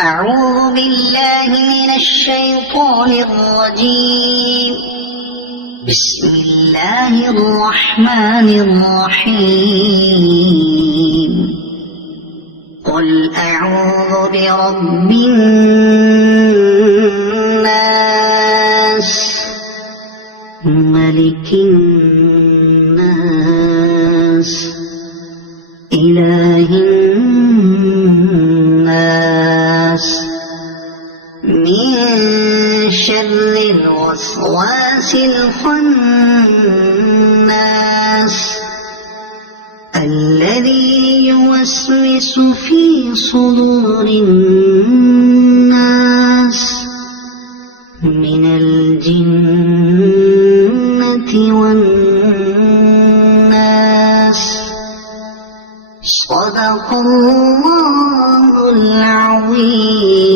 أعوذ بالله من الشيطان الرجيم. بسم الله الرحمن الرحيم. قل أعوذ برب الناس، ملك الناس، إله الناس، من شر الوسواس الخناس، الذي يوسوس في صدور الناس من الجنة والناس. صدق الله العظيم.